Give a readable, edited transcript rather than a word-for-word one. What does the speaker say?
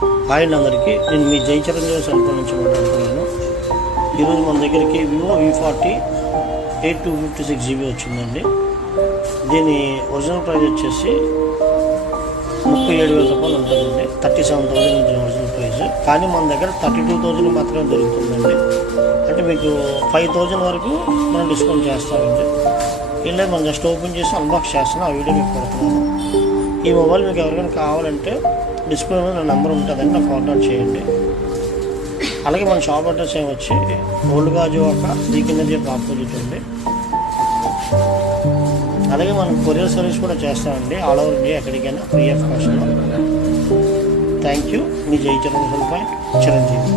Hi అందరికీ, నేను మీ జై చిరంజీవి సెల్ ఫోన్ నుంచి మాట్లాడుతున్నాను. ఈరోజు మన దగ్గరికి వివో V40 8256 GB వచ్చిందండి. దీని ఒరిజినల్ ప్రైస్ వచ్చేసి 37,000 రూపాయలు ఉంటుందండి. 37,000 ఉంటుంది ఒరిజినల్ ప్రైస్. కానీ మన దగ్గర 32,000 మాత్రమే దొరుకుతుందండి. అంటే మీకు 5,000 వరకు మనం డిస్కౌంట్ చేస్తామండి. ఇలా మనం జస్ట్ ఓపెన్ చేసి అన్బాక్స్ చేస్తాను, ఆ వీడియో మీకు పెడుతున్నాను. ఈ మొబైల్ మీకు ఎవరికైనా కావాలంటే డిస్ప్లే మీద నా నెంబర్ ఉంటుందండి, నాకు కాంటాక్ట్ చేయండి. అలాగే మన షాప్ అడ్రస్ వచ్చి ఓల్డ్ గాజువాక శ్రీకిందర్జీకి ఆపోజిట్ ఉంది. అలాగే మనం కొరియర్ సర్వీస్ కూడా చేస్తామండి, ఆల్ ఓవర్ ఇండియా ఎక్కడికైనా ఫ్రీ ఆఫ్ కాస్ట్లో. Thank you. మీ జై చిరంజీవి. చిరంజీవి.